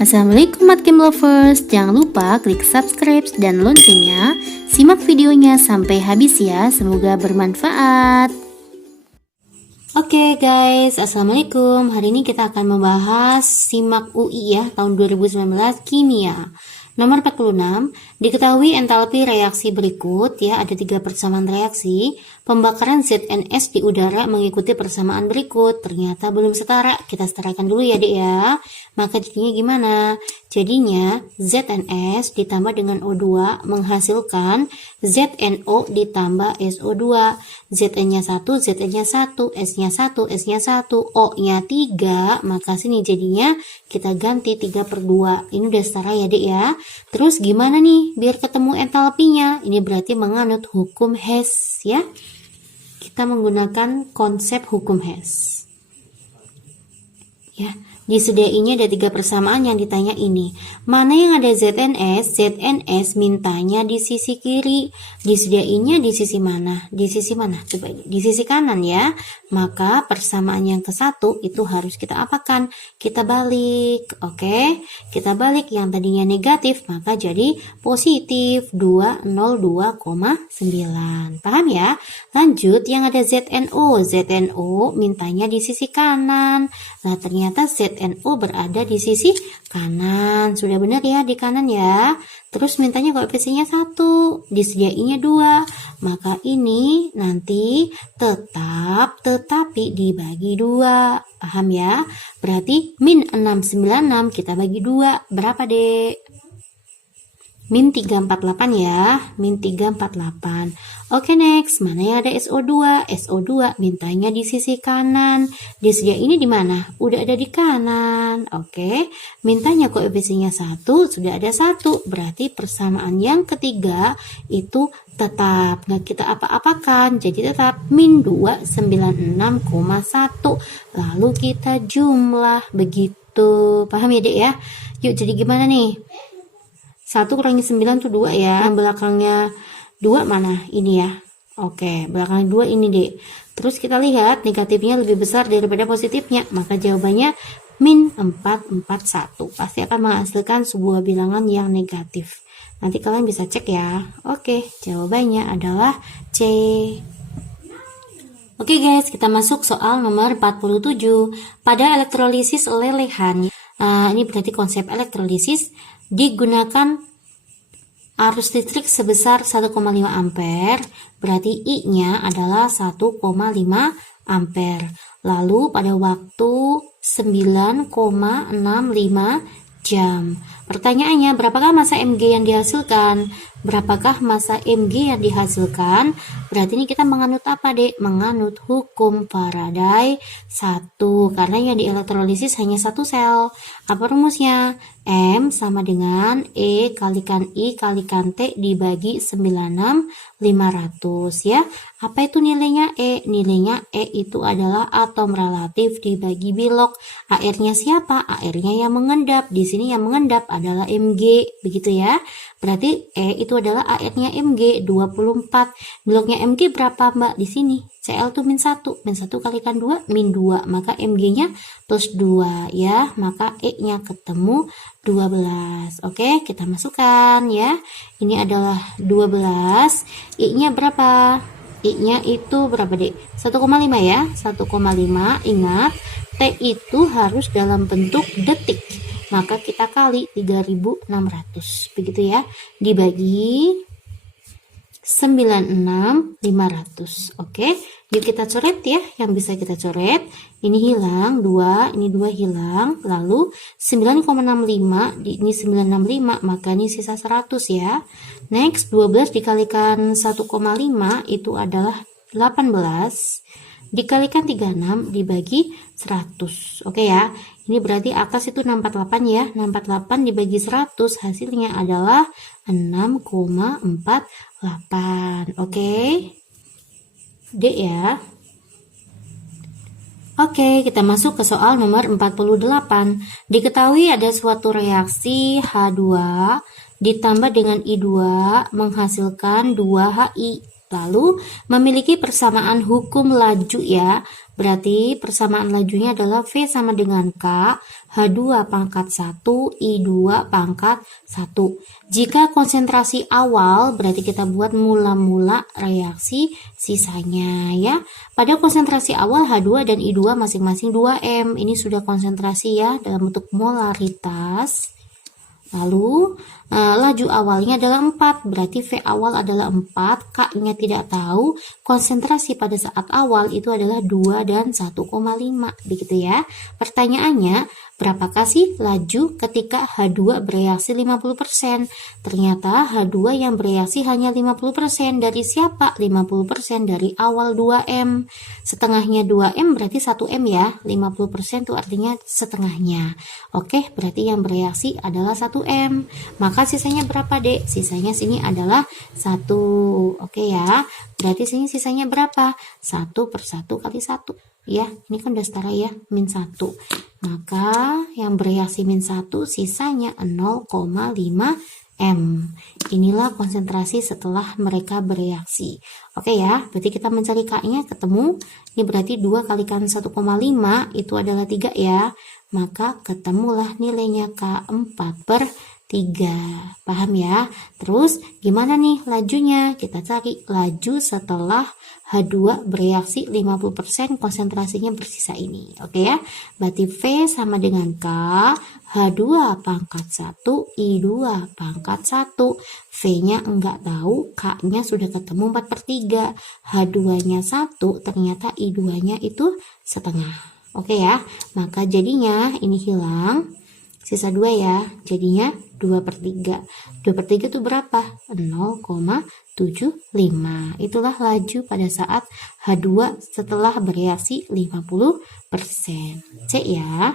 Assalamualaikum Matkim Lovers, jangan lupa klik subscribe dan loncengnya. Simak videonya sampai habis ya, semoga bermanfaat. Oke guys, Assalamualaikum. Hari ini kita akan membahas SIMAK UI ya, tahun 2019 Kimia. Nomor 46, diketahui entalpi reaksi berikut ya, ada 3 persamaan reaksi. Pembakaran ZNS di udara mengikuti persamaan berikut. Ternyata belum setara, kita setarakan dulu ya dek ya. Maka jadinya gimana? Jadinya ZNS ditambah dengan O2 menghasilkan ZNO ditambah SO2. Zn-nya 1, Zn-nya 1, S-nya 1, S-nya 1, O-nya 3. Maka sini jadinya kita ganti 3/2. Ini udah setara ya dek ya. Terus gimana nih biar ketemu entalpinya? Ini berarti menganut hukum Hess ya. Kita menggunakan konsep hukum Hess. Ya, disediainya ada 3 persamaan yang ditanya ini. Mana yang ada ZNS? ZNS mintanya di sisi kiri. Disediainya di sisi mana? Di sisi mana? Coba ini. Di sisi kanan ya. Maka persamaan yang ke-1 itu harus kita apakan? Kita balik. Oke. Kita balik yang tadinya negatif maka jadi positif 202,9. Paham ya? Lanjut yang ada ZNO. ZNO mintanya di sisi kanan. Nah, ternyata ZNO berada di sisi kanan. Sudah benar ya di kanan ya. Terus mintanya koefisiennya 1, disediainya 2. Maka ini nanti tetapi dibagi 2. Paham ya? Berarti min 696 kita bagi 2. Berapa, Dek? Min 348 ya, min 348. Oke, next, mana yang ada SO2? SO2 mintanya di sisi kanan. Disediainnya di mana? Udah ada di kanan. Oke, mintanya koefisiennya 1, sudah ada 1. Berarti persamaan yang ketiga itu tetap. Nggak kita apa-apakan, jadi tetap min 296,1. Lalu kita jumlah begitu. Paham ya, Dek ya? Yuk, jadi gimana nih? 1 kurangi 9 itu 2 ya. Yang belakangnya 2 mana? Ini ya. Oke, belakangnya 2 ini dek. Terus kita lihat negatifnya lebih besar daripada positifnya. Maka jawabannya min 441. Pasti akan menghasilkan sebuah bilangan yang negatif. Nanti kalian bisa cek ya. Oke, jawabannya adalah C. Oke guys, kita masuk soal nomor 47. Pada elektrolisis lelehan. Ini berarti konsep elektrolisis. Digunakan arus listrik sebesar 1,5 ampere, berarti I-nya adalah 1,5 ampere. Lalu pada waktu 9,65 jam. Pertanyaannya, berapakah massa Mg yang dihasilkan? Berapakah massa Mg yang dihasilkan? Berarti ini kita menganut apa, Dek? Menganut hukum Faraday 1. Karena yang dielektrolisis hanya satu sel. Apa rumusnya? M sama dengan E kalikan I kalikan T dibagi 96,500 ya. Apa itu nilainya E? Nilainya E itu adalah atom relatif dibagi bilok. AR-nya siapa? AR-nya yang mengendap. Di sini yang mengendap adalah Mg, begitu ya. Berarti E itu adalah AR-nya Mg 24. Biloknya Mg berapa, Mbak? Di sini. Cl itu min 1. Min 1 kalikan 2, min 2. Maka Mg-nya plus 2 ya. Maka E-nya ketemu 12. Oke, kita masukkan ya. Ini adalah 12. I-nya berapa? I-nya itu berapa, Dek? 1,5 ya. 1,5. Ingat, T itu harus dalam bentuk detik. Maka kita kali 3.600. Begitu ya. Dibagi 96,500. Oke, yuk kita coret ya. Yang bisa kita coret. Ini hilang 2, ini 2 hilang. Lalu 9,65, ini 965, maka ini sisa 100 ya. Next, 12 dikalikan 1,5 itu adalah 18. Dikalikan 36 dibagi 100. Oke ya. Ini berarti atas itu 648 ya. 648 dibagi 100 hasilnya adalah 6,48. Oke. D ya. Oke, kita masuk ke soal nomor 48. Diketahui ada suatu reaksi H2 ditambah dengan I2 menghasilkan 2HI. Lalu memiliki persamaan hukum laju ya. Berarti persamaan lajunya adalah V sama dengan K, H2 pangkat 1, I2 pangkat 1. Jika konsentrasi awal, berarti kita buat mula-mula reaksi sisanya ya. Pada konsentrasi awal H2 dan I2 masing-masing 2M. Ini sudah konsentrasi ya dalam bentuk molaritas. Lalu laju awalnya adalah 4, berarti V awal adalah 4, K-nya tidak tahu, konsentrasi pada saat awal itu adalah 2 dan 1,5, begitu ya. Pertanyaannya, berapakah sih laju ketika H2 bereaksi 50%? Ternyata H2 yang bereaksi hanya 50%, dari siapa? 50% dari awal 2M. Setengahnya 2M berarti 1M ya, 50% itu artinya setengahnya. Oke, berarti yang bereaksi adalah 1M. Maka sisanya berapa, Dek? Sisanya sini adalah 1. Oke ya. Berarti sini sisanya berapa? 1 per 1 kali 1. Ya, ini kan udah setara ya, min 1. Maka yang bereaksi min 1 sisanya 0,5 M. Inilah konsentrasi setelah mereka bereaksi. Oke ya, berarti kita mencari K-nya ketemu. Ini berarti 2 kalikan 1,5 itu adalah 3 ya. Maka ketemulah nilainya K 4 per 3. Paham ya? Terus gimana nih lajunya? Kita cari laju setelah H2 bereaksi 50%, konsentrasinya bersisa ini. Oke ya? Berarti V sama dengan K, H2 pangkat 1, I2 pangkat 1. V-nya enggak tahu, K-nya sudah ketemu 4 per 3. H2-nya 1, ternyata I2-nya itu setengah. Oke ya? Maka jadinya ini hilang. Sisa 2 ya, jadinya 2 per 3. 2 per 3 itu berapa? 0,75. Itulah laju pada saat H2 setelah bereaksi 50%. C ya.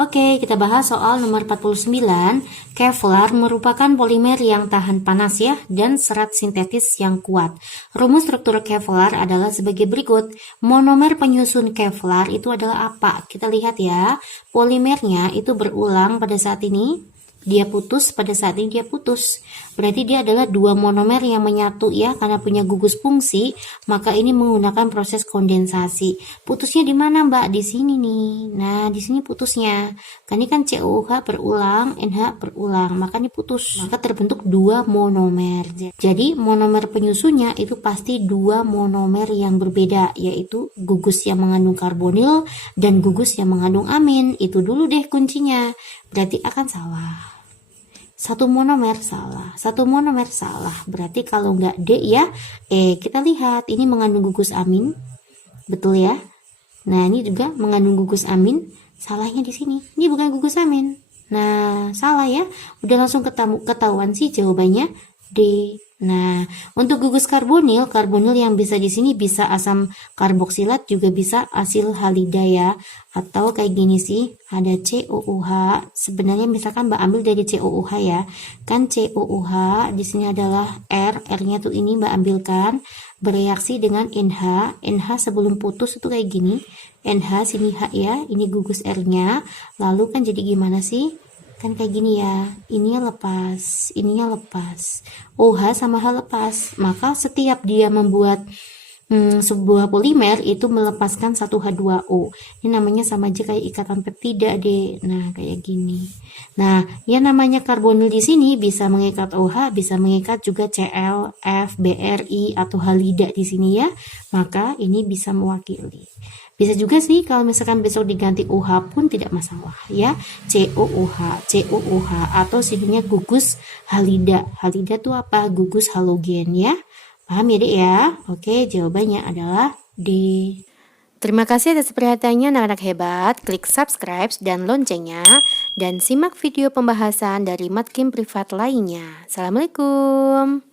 Oke, kita bahas soal nomor 49. Kevlar merupakan polimer yang tahan panas ya, dan serat sintetis yang kuat. Rumus struktur Kevlar adalah sebagai berikut. Monomer penyusun Kevlar itu adalah apa? Kita lihat ya, polimernya itu berulang pada saat ini. Dia putus, pada saat ini dia putus. Berarti dia adalah 2 monomer yang menyatu ya, karena punya gugus fungsi, maka ini menggunakan proses kondensasi. Putusnya di mana, Mbak? Di sini nih. Nah, di sini putusnya. Kan ini kan COOH berulang, NH berulang, maka ini putus. Maka terbentuk 2 monomer. Jadi monomer penyusunnya itu pasti 2 monomer yang berbeda, yaitu gugus yang mengandung karbonil dan gugus yang mengandung amin. Itu dulu deh kuncinya. Berarti akan salah. 1 monomer salah, 1 monomer salah. Berarti kalau nggak D ya, kita lihat ini mengandung gugus amin, betul ya. Nah ini juga mengandung gugus amin, salahnya di sini. Ini bukan gugus amin. Nah salah ya, udah langsung ketahuan sih jawabannya D. Nah, untuk gugus karbonil yang bisa di sini bisa asam karboksilat, juga bisa asil halida ya. Atau kayak gini sih, ada COOH. Sebenarnya misalkan Mbak ambil dari COOH ya. Kan COOH di sini adalah R, R-nya tuh ini Mbak ambilkan, bereaksi dengan NH. NH sebelum putus itu kayak gini. NH sini H ya, ini gugus R-nya. Lalu kan jadi gimana sih? Kan kayak gini ya, ininya lepas, ininya lepas, OH sama H lepas, maka setiap dia membuat sebuah polimer itu melepaskan satu H2O. Ini namanya sama aja kayak ikatan peptida deh. Nah kayak gini. Nah yang namanya karbonil di sini bisa mengikat OH, bisa mengikat juga Cl, F, Bri atau halida di sini ya. Maka ini bisa mewakili. Bisa juga sih kalau misalkan besok diganti OH pun tidak masalah ya. COOH, COOH atau sininya gugus halida. Halida itu apa? Gugus halogen ya. Paham ya Dek ya? Oke, jawabannya adalah D. Terima kasih atas perhatiannya anak-anak hebat. Klik subscribe dan loncengnya. Dan simak video pembahasan dari Matkim Privat lainnya. Assalamualaikum.